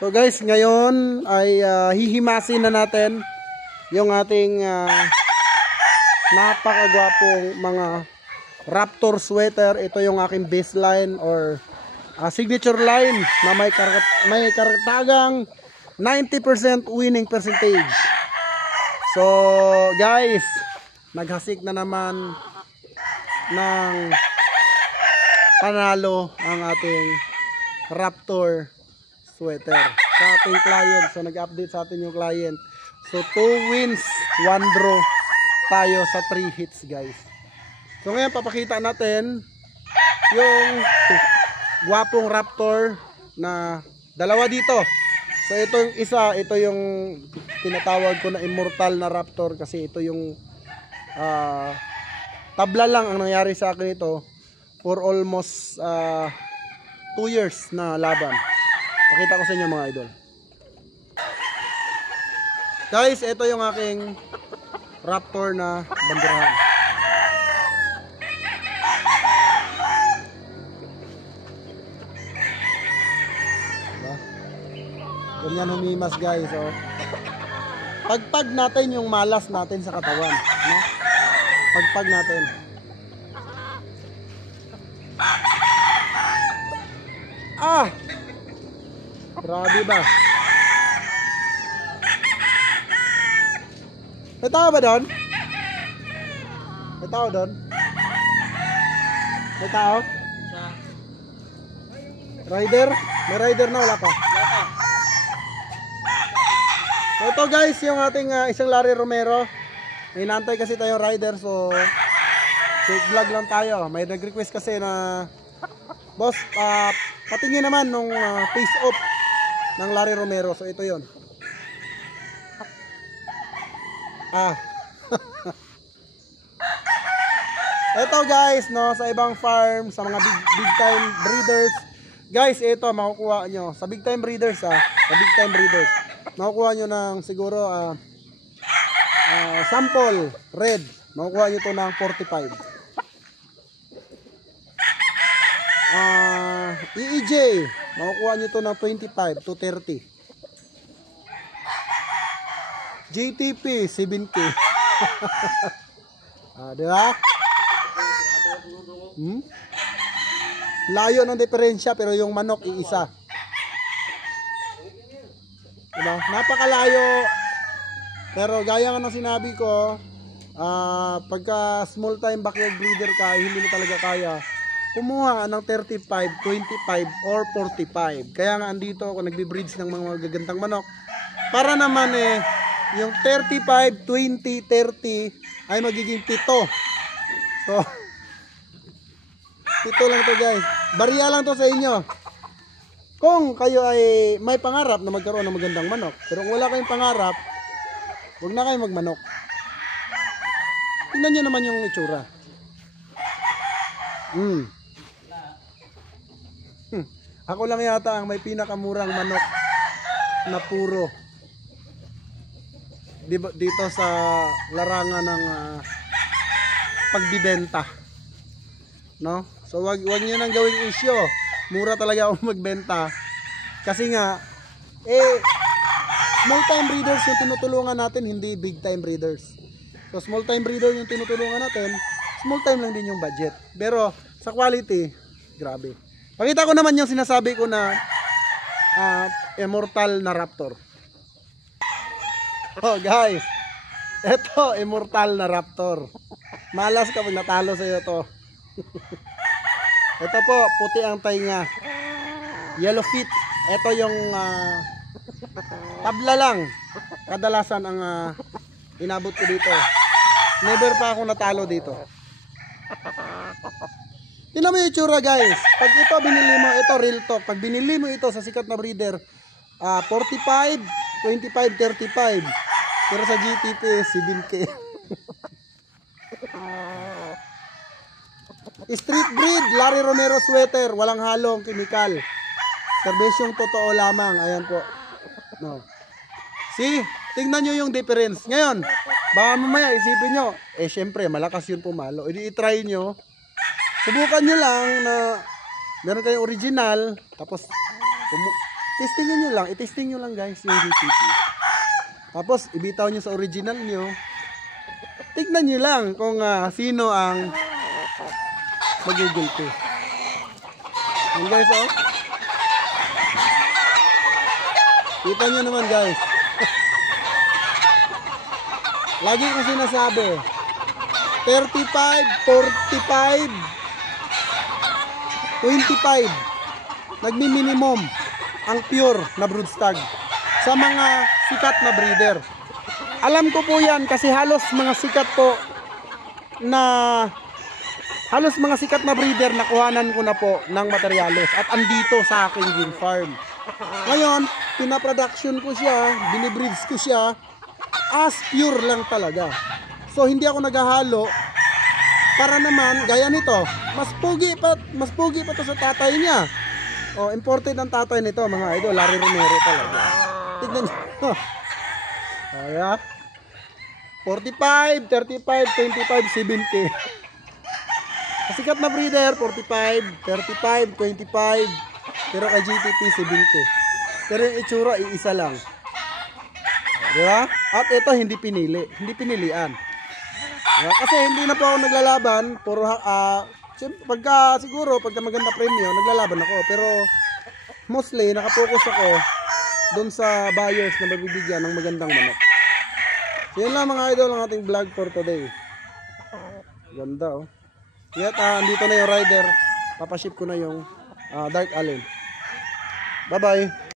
So guys, ngayon ay hihimasin na natin yung ating napakagwapong mga Raptor sweater. Ito yung aking baseline or signature line na may karatagang 90% winning percentage. So guys, naghasik na naman ng panalo ang ating Raptor sweater sa ating client. So nag-update sa atin yung client. So 2 wins, 1 draw tayo sa 3 hits guys. So ngayon papakita natin yung gwapong Raptor na dalawa dito. So ito yung isa, ito yung tinatawag ko na immortal na Raptor kasi ito yung tabla lang ang nangyari sa akin ito for almost 2 years na laban. Pakita ko sa inyo mga idol. Guys, ito yung aking Raptor na banderahan. Diba? Ganyan humimas guys. Oh. Pagpag natin yung malas natin sa katawan. No? Pagpag natin. Grabe ba? May tao ba doon? May tao doon? May tao? Rider? May rider na wala pa? So ito guys yung ating isang Larry Romero. May inaantay kasi tayong rider so shake vlog lang tayo. May nag-request kasi na boss, patingin naman nung face off ng Larry Romero. So ito yon. Ito guys, no, sa ibang farm, sa mga big time breeders. Guys, ito makukuha nyo sa big time breeders sa big time breeders. Makukuha nyo ng siguro sample red. Makukuha nyo to ng 45. EEJ, makukuha nyo to ng 25 to 30. JTP 7K. Diba? Layo ng diferensya pero yung manok iisa. Diba? Napakalayo. Pero gaya nga ng sinabi ko, pagka small time backyard breeder ka, hindi mo talaga kaya kumuha ng 35, 25 or 45. Kaya nga andito ako nagbe-breeds ng mga gagandang manok para naman yung 35, 20, 30 ay magiging 7. So 7 lang to guys. Bariya lang to sa inyo. Kung kayo ay may pangarap na magkaroon ng magandang manok, pero kung wala kayong pangarap, huwag na kayong magmanok. Tingnan nyo naman yung itsura. Ako lang yata ang may pinakamurang manok na puro dito sa larangan ng pagbibenta. No? So wag niyo nang gawing issue. Mura talaga ako magbenta. Kasi nga small time breeders yung tinutulungan natin, hindi big time breeders. So small time breeder yung tinutulungan natin, small time lang din yung budget. Pero sa quality, grabe. Pakita ko naman yung sinasabi ko na immortal na Raptor. Oh guys, eto immortal na Raptor. Malas kapag natalo sa iyo to. Ito po, puti ang tainga. Yellow feet. Ito yung tabla lang. Kadalasan ang inabot ko dito. Never pa ako natalo dito. Tingnan mo yung itsura guys. Pag ito binili mo, ito real talk. Pag binili mo ito sa sikat na breeder, 45, 25, 35. Pero sa GTP, 7K. Street breed, Larry Romero sweater. Walang halong kemikal. Serbisyong totoo lamang. Ayan po. No. See? Tingnan nyo yung difference. Ngayon, baka mamaya isipin nyo, syempre, malakas yun pumalo. I-try nyo. Subukan nyo lang na meron kayong original, tapos testingin nyo lang. I-testing nyo lang guys yung GTP. Tapos, ibitaw nyo sa original nyo. Tignan nyo lang kung sino ang magigulpi. Yan guys, oh. Kita nyo naman guys. Lagi ko sinasabi, 35, 45, 25. Nagmi-minimum ang pure na broodstag sa mga sikat na breeder. Alam ko po yan kasi halos mga sikat na breeder nakuhanan ko na po ng materyales at andito sa aking game farm. Ngayon, pinaproduction ko siya, binibreeds ko siya as pure lang talaga. So hindi ako naghahalo para naman gaya nito, mas pugi pa to sa tatay niya. Oh, imported ang tatay nito mga idol, Larry Romero talaga. Tignan niyo. Oh, yeah. 45, 35, 25, 70. Sikat na breeder, 45, 35, 25. Pero kay GTP, 70. Pero yung itsura, iisa lang. Diba? At ito, hindi pinili. Hindi pinilian. Diba? Kasi hindi na po ako naglalaban. Puro, pagka maganda premyo, naglalaban ako. Pero, mostly, nakapokus ako doon sa buyers na mabibigyan ng magandang manok. So, yun lang mga idol ang ating vlog for today. Ganda, oh. Yet, andito na yung rider. Papaship ko na yung Dark Allen. Bye-bye.